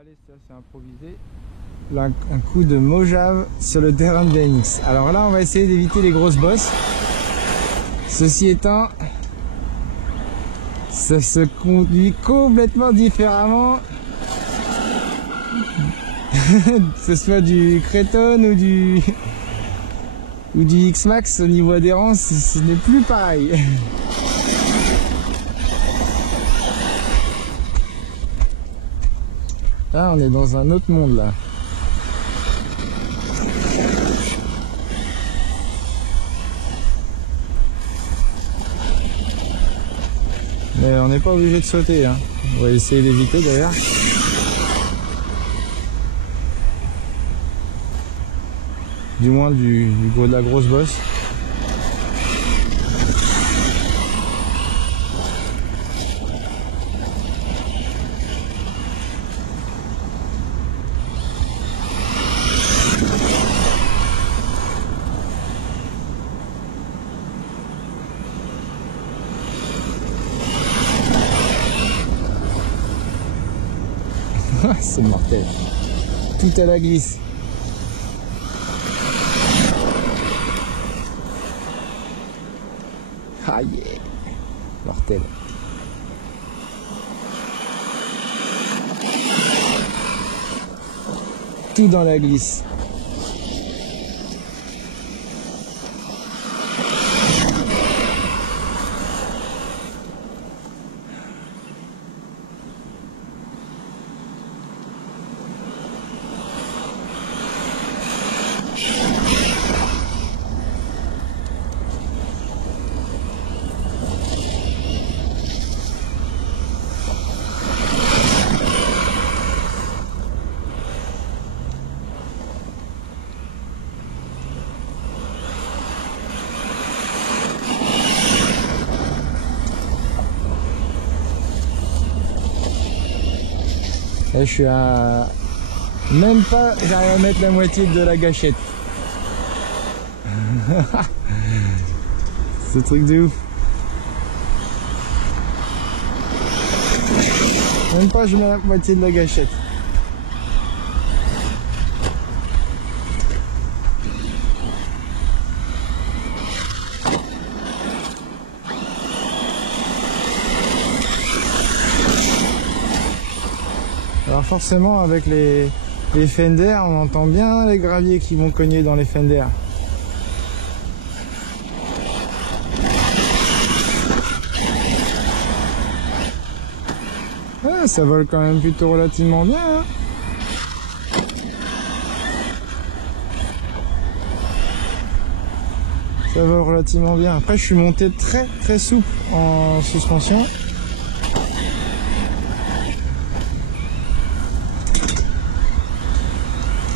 Allez, ça c'est improvisé. Là, un coup de Mojave sur le terrain de BMX. Alors là, on va essayer d'éviter les grosses bosses. Ceci étant, ça se conduit complètement différemment. Que ce soit du Creton ou du X-Max, au niveau adhérence, ce n'est plus pareil. Là, on est dans un autre monde là. Mais on n'est pas obligé de sauter, hein. On va essayer d'éviter d'ailleurs. Du moins du gros de la grosse bosse. C'est mortel. Tout à la glisse. Ah yeah. Mortel. Tout dans la glisse. Et je suis à... Même pas, j'arrive à mettre la moitié de la gâchette. Ce truc de ouf. Même pas, je mets la moitié de la gâchette. Alors forcément avec les fenders, on entend bien les graviers qui vont cogner dans les fenders. Ah, ça vole quand même plutôt relativement bien, hein. Ça vole relativement bien. Après je suis monté très souple en suspension.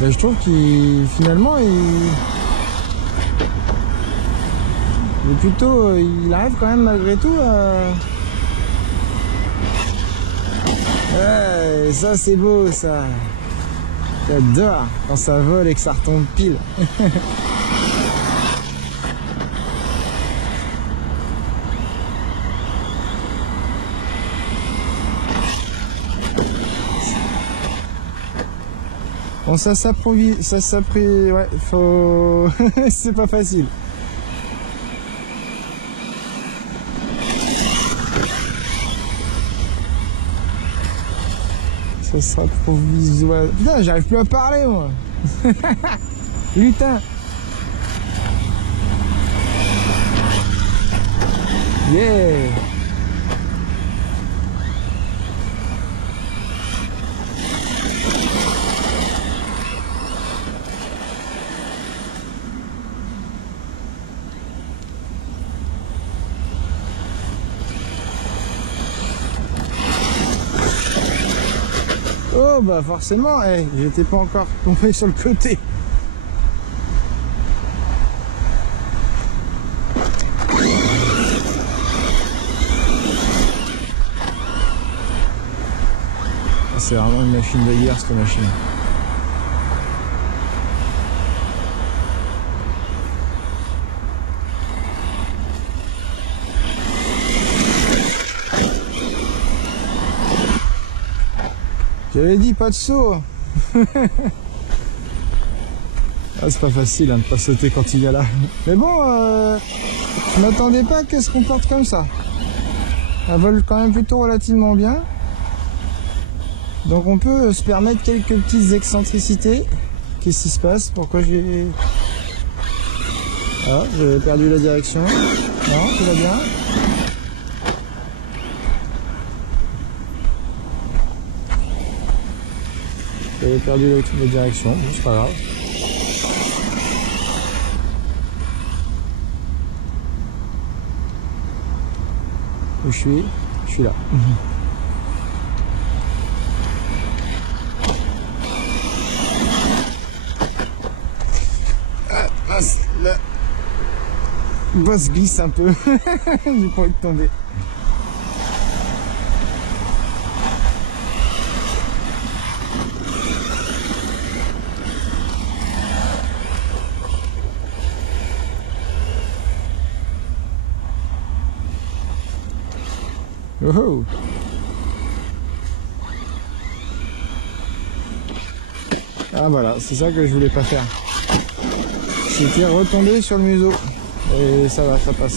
Ben, je trouve qu'il finalement il est plutôt, il arrive quand même malgré tout à... Ouais, ça c'est beau ça. J'adore quand ça vole et que ça retombe pile. Bon, ça s'improvise, ça s'apprit, ouais, faut... c'est pas facile. Ça s'improvise, ouais. Putain, j'arrive plus à parler, moi. Lutin. Yeah. Oh bah forcément, hey, j'étais pas encore tombé sur le côté. C'est vraiment une machine de guerre cette machine. J'avais dit pas de saut. Ah, c'est pas facile hein, de pas sauter quand il y a là. Mais bon, je m'attendais pas qu'elle se comporte comme ça. Elle vole quand même plutôt relativement bien. Donc on peut se permettre quelques petites excentricités. Qu'est-ce qui se passe? Pourquoi j'ai... Ah, j'avais perdu la direction. Non, tout va bien. J'avais perdu la direction, bon, c'est pas grave. Où je suis? Je suis là. Ah, mince, la bosse glisse un peu. J'ai pas envie de tomber. Oh. Ah voilà, c'est ça que je voulais pas faire. C'était retomber sur le museau. Et ça va, ça passe.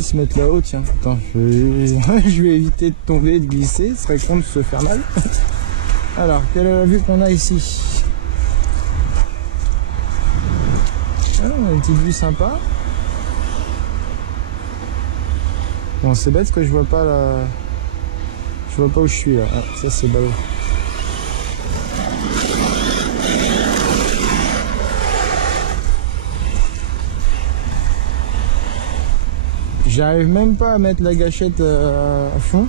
Se mettre là-haut, tiens. Attends, je vais éviter de tomber, de glisser, ce serait con de se faire mal. Alors, quelle est la vue qu'on a ici? Ah, on a une petite vue sympa. Bon, c'est bête que je vois pas la... Je vois pas où je suis là. Ah, ça c'est ballot. J'arrive même pas à mettre la gâchette à fond.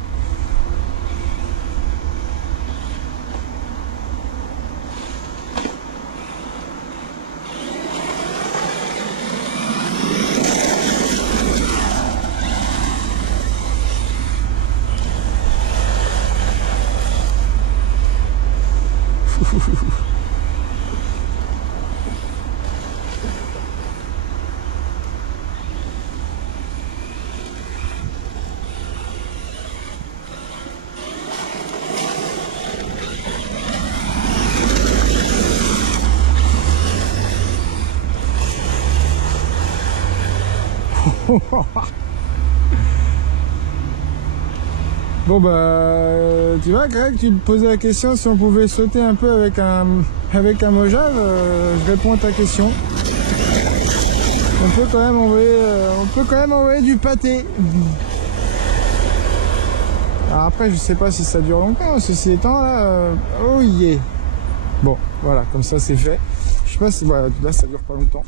Bon bah tu vois Greg, tu te posais la question si on pouvait sauter un peu avec un Mojave, je réponds à ta question. On peut quand même envoyer du pâté. Alors après je sais pas si ça dure longtemps, ceci étant là, oh yeah. Bon voilà, comme ça c'est fait. Je sais pas si voilà, là ça dure pas longtemps.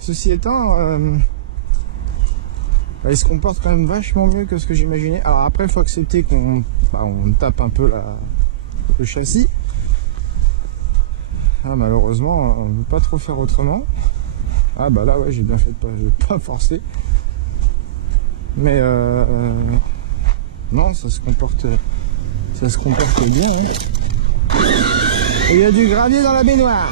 Ceci étant, il se comporte quand même vachement mieux que ce que j'imaginais. Alors après, il faut accepter qu'on on tape un peu le châssis. Ah, malheureusement, on ne peut pas trop faire autrement. Ah bah là, ouais, j'ai bien fait de pas forcer. Mais non, ça se comporte bien. Hein. Et il y a du gravier dans la baignoire.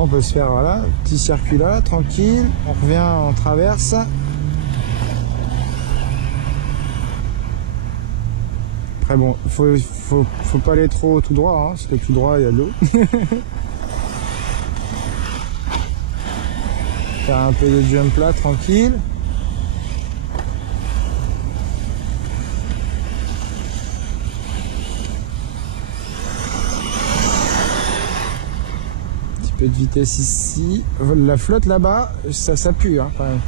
On peut se faire, voilà, petit circuit là, tranquille, on revient en traverse. Après bon, faut pas aller trop tout droit, hein, parce que tout droit il y a de l'eau. Faire un peu de jump là, tranquille. peu de vitesse ici. La flotte là-bas, ça pue, hein, quand même.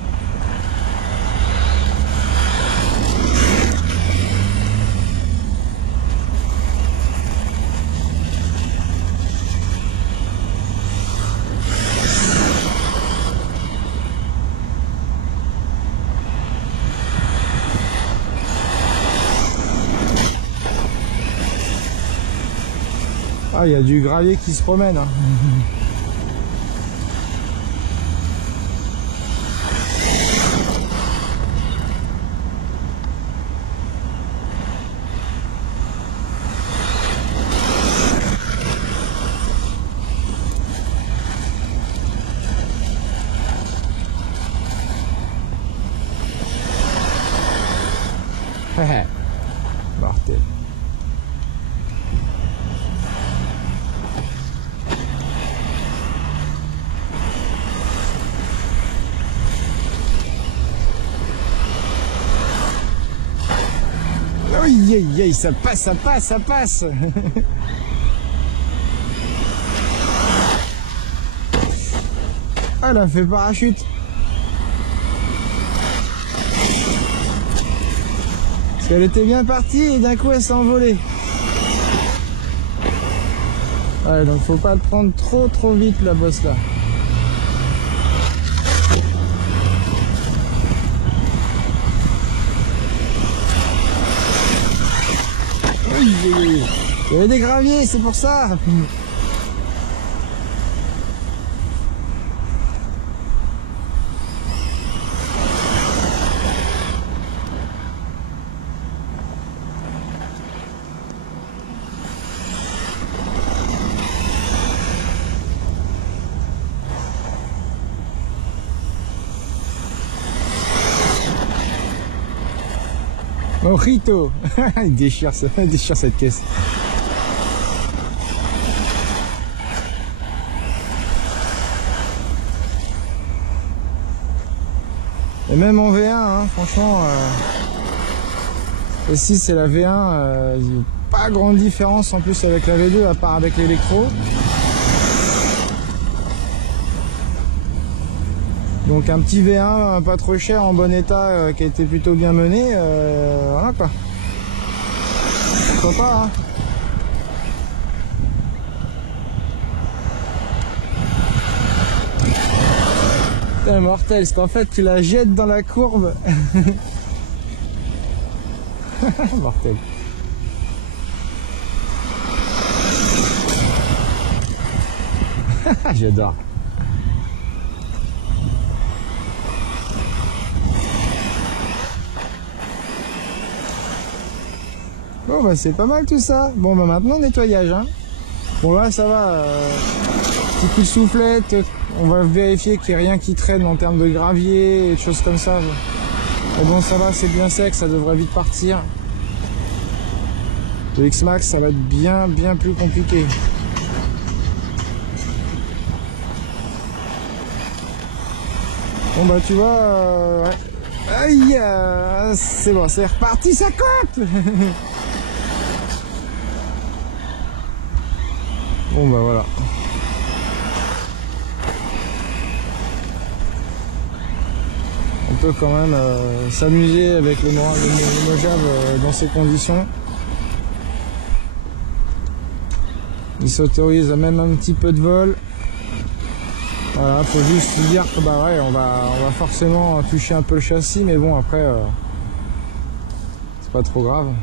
Ah, il y a du gravier qui se promène, hein. Mortel. Aïe aïe aïe, ça passe, ça passe, ça passe. Ah, elle a fait parachute. Parce qu'elle était bien partie et d'un coup elle s'est envolée. Ouais, donc faut pas le prendre trop vite la bosse là. Il y avait des graviers, c'est pour ça. Mojito. Il déchire cette caisse. Et même en V1, hein, franchement, ici c'est la V1, il n'y a pas grande différence en plus avec la V2 à part avec l'électro. Donc un petit V1 pas trop cher, en bon état, qui a été plutôt bien mené, voilà quoi. Pourquoi pas, hein. Putain, mortel, c'est qu'en fait tu la jettes dans la courbe. Mortel. J'adore. Bon bah c'est pas mal tout ça. Bon bah maintenant nettoyage, hein. Bon là ça va, petit coup de soufflette, on va vérifier qu'il n'y ait rien qui traîne en termes de gravier et de choses comme ça. Mais bon ça va, c'est bien sec, ça devrait vite partir. Le X-Max ça va être bien plus compliqué. Bon bah tu vois, ouais. Aïe, c'est bon, c'est reparti, ça compte. Bon bah voilà. On peut quand même s'amuser avec le Mojave dans ces conditions. Il s'autorise même un petit peu de vol. Voilà, faut juste dire que bah ouais, on va forcément toucher un peu le châssis, mais bon après c'est pas trop grave.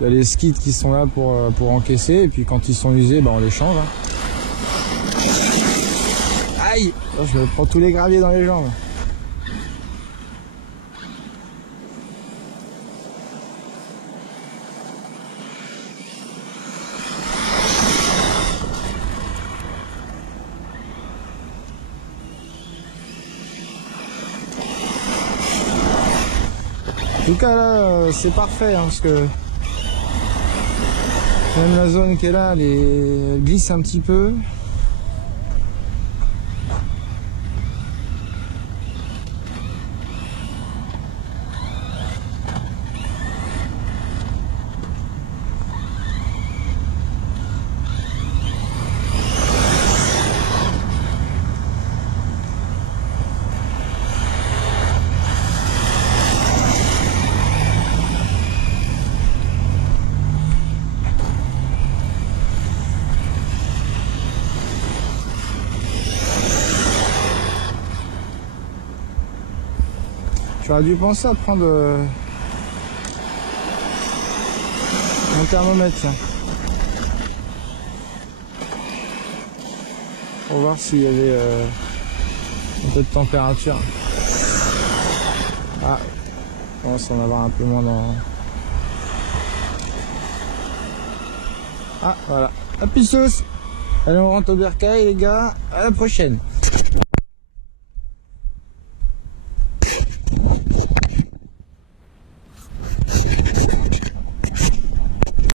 Il y a les skids qui sont là pour encaisser, et puis quand ils sont usés, bah on les change. Hein. Aïe! Je me prends tous les graviers dans les jambes. En tout cas là c'est parfait, hein, parce que même la zone qui est là elle glisse un petit peu. J'aurais dû penser à prendre mon thermomètre, tiens. Pour voir s'il y avait un peu de température. Ah, on commence à en avoir un peu moins dans... Ah, voilà. À pissos. Allez, on rentre au bercail, les gars. À la prochaine.